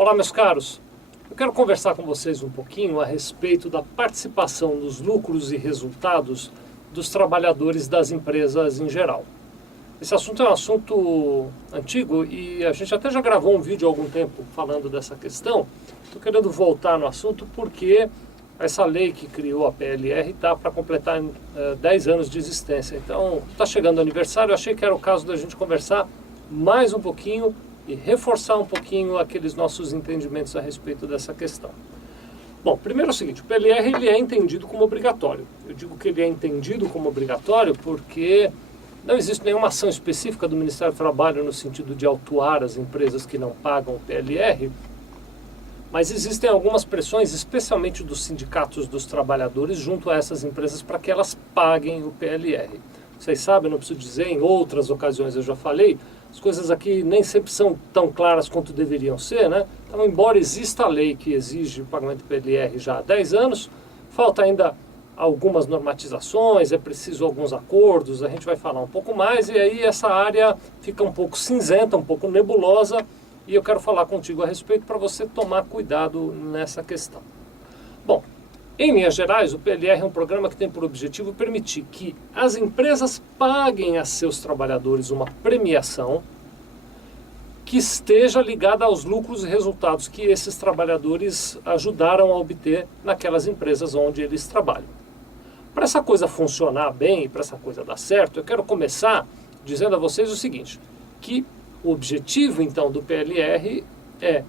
Olá, meus caros. Eu quero conversar com vocês um pouquinho a respeito da participação nos lucros e resultados dos trabalhadores das empresas em geral. Esse assunto é um assunto antigo e a gente até já gravou um vídeo há algum tempo falando dessa questão. Estou querendo voltar no assunto porque essa lei que criou a PLR está para completar 10 anos de existência. Então, está chegando o aniversário, eu achei que era o caso da gente conversar mais um pouquinho e reforçar um pouquinho aqueles nossos entendimentos a respeito dessa questão. Bom, primeiro é o seguinte, o PLR ele é entendido como obrigatório. Eu digo que ele é entendido como obrigatório porque não existe nenhuma ação específica do Ministério do Trabalho no sentido de autuar as empresas que não pagam o PLR, mas existem algumas pressões, especialmente dos sindicatos dos trabalhadores, junto a essas empresas para que elas paguem o PLR. Vocês sabem, não preciso dizer, em outras ocasiões eu já falei, as coisas aqui nem sempre são tão claras quanto deveriam ser, né? Então, embora exista a lei que exige o pagamento do PLR já há 10 anos, falta ainda algumas normatizações, é preciso alguns acordos, a gente vai falar um pouco mais, e aí essa área fica um pouco cinzenta, um pouco nebulosa, e eu quero falar contigo a respeito para você tomar cuidado nessa questão. Bom, em linhas gerais, o PLR é um programa que tem por objetivo permitir que as empresas paguem a seus trabalhadores uma premiação que esteja ligada aos lucros e resultados que esses trabalhadores ajudaram a obter naquelas empresas onde eles trabalham. Para essa coisa funcionar bem, para essa coisa dar certo, eu quero começar dizendo a vocês o seguinte, que o objetivo, então, do PLR é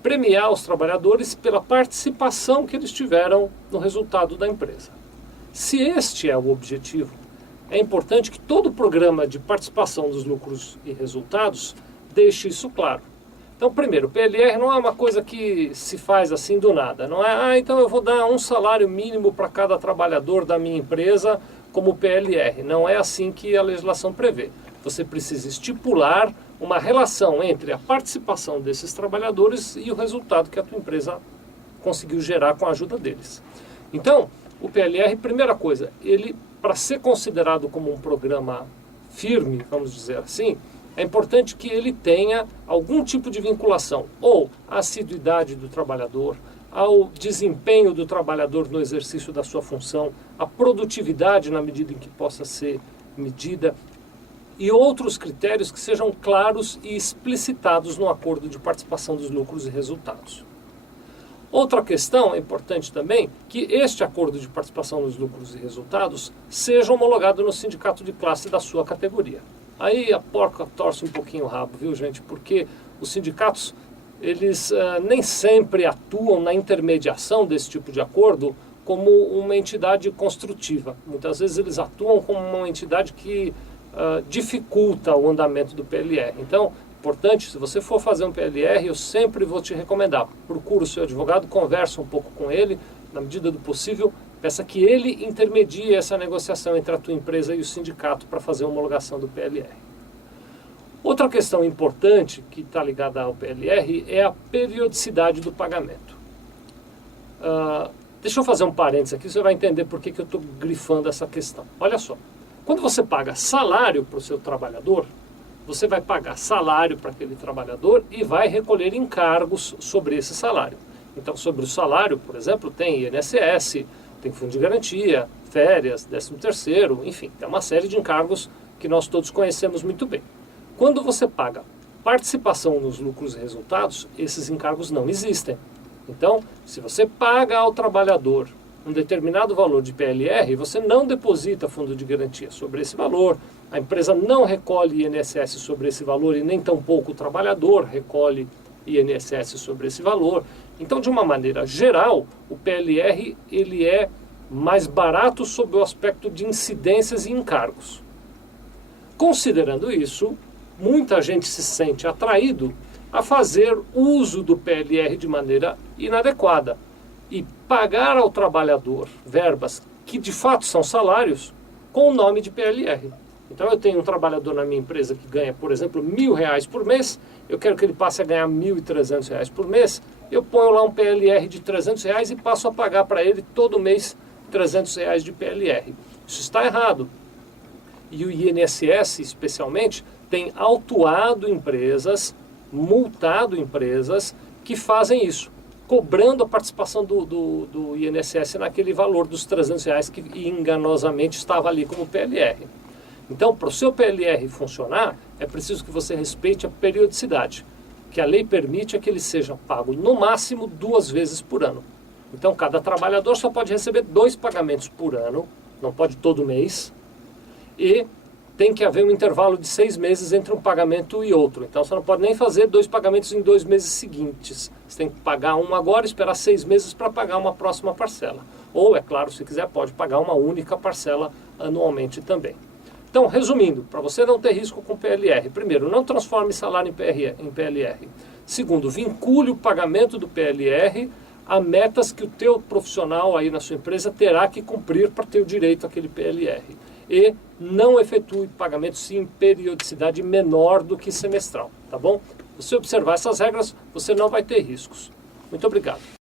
premiar os trabalhadores pela participação que eles tiveram no resultado da empresa. Se este é o objetivo, é importante que todo o programa de participação dos lucros e resultados deixe isso claro. Então, primeiro, o PLR não é uma coisa que se faz assim do nada. Não é, então eu vou dar um salário mínimo para cada trabalhador da minha empresa como PLR. Não é assim que a legislação prevê. Você precisa estipular uma relação entre a participação desses trabalhadores e o resultado que a tua empresa conseguiu gerar com a ajuda deles. Então, o PLR, primeira coisa, ele, para ser considerado como um programa firme, vamos dizer assim, é importante que ele tenha algum tipo de vinculação, ou à assiduidade do trabalhador, ao desempenho do trabalhador no exercício da sua função, à produtividade na medida em que possa ser medida, e outros critérios que sejam claros e explicitados no acordo de participação dos lucros e resultados. Outra questão importante também, que este acordo de participação nos lucros e resultados seja homologado no sindicato de classe da sua categoria. Aí a porca torce um pouquinho o rabo, viu, gente? Porque os sindicatos, eles nem sempre atuam na intermediação desse tipo de acordo como uma entidade construtiva. Muitas vezes eles atuam como uma entidade que dificulta o andamento do PLR. Então, importante, se você for fazer um PLR, eu sempre vou te recomendar, procura o seu advogado, conversa um pouco com ele, na medida do possível, peça que ele intermedie essa negociação entre a tua empresa e o sindicato para fazer a homologação do PLR. Outra questão importante que está ligada ao PLR é a periodicidade do pagamento. Deixa eu fazer um parênteses aqui, você vai entender por que eu estou grifando essa questão. Olha só. Quando você paga salário para o seu trabalhador, você vai pagar salário para aquele trabalhador e vai recolher encargos sobre esse salário. Então, sobre o salário, por exemplo, tem INSS, tem fundo de garantia, férias, 13º, enfim, tem uma série de encargos que nós todos conhecemos muito bem. Quando você paga participação nos lucros e resultados, esses encargos não existem. Então, se você paga ao trabalhador um determinado valor de PLR, você não deposita fundo de garantia sobre esse valor, a empresa não recolhe INSS sobre esse valor e nem tampouco o trabalhador recolhe INSS sobre esse valor. Então, de uma maneira geral, o PLR ele é mais barato sob o aspecto de incidências e encargos. Considerando isso, muita gente se sente atraído a fazer uso do PLR de maneira inadequada e pagar ao trabalhador verbas que de fato são salários com o nome de PLR. Então eu tenho um trabalhador na minha empresa que ganha, por exemplo, R$1.000 por mês, eu quero que ele passe a ganhar R$1.300 por mês, eu ponho lá um PLR de R$300 e passo a pagar para ele todo mês R$300 de PLR. Isso está errado. E o INSS, especialmente, tem autuado empresas, multado empresas que fazem isso, cobrando a participação do INSS naquele valor dos R$300 que enganosamente estava ali como PLR. Então, para o seu PLR funcionar, é preciso que você respeite a periodicidade, que a lei permite é que ele seja pago no máximo 2 vezes por ano. Então, cada trabalhador só pode receber 2 pagamentos por ano, não pode todo mês, e tem que haver um intervalo de 6 meses entre um pagamento e outro. Então, você não pode nem fazer 2 pagamentos em 2 meses seguintes. Você tem que pagar um agora e esperar 6 meses para pagar uma próxima parcela. Ou, é claro, se quiser, pode pagar uma única parcela anualmente também. Então, resumindo, para você não ter risco com PLR, primeiro, não transforme salário em PLR. Segundo, vincule o pagamento do PLR a metas que o teu profissional aí na sua empresa terá que cumprir para ter o direito àquele PLR. E não efetue pagamentos em periodicidade menor do que semestral, tá bom? Se você observar essas regras, você não vai ter riscos. Muito obrigado.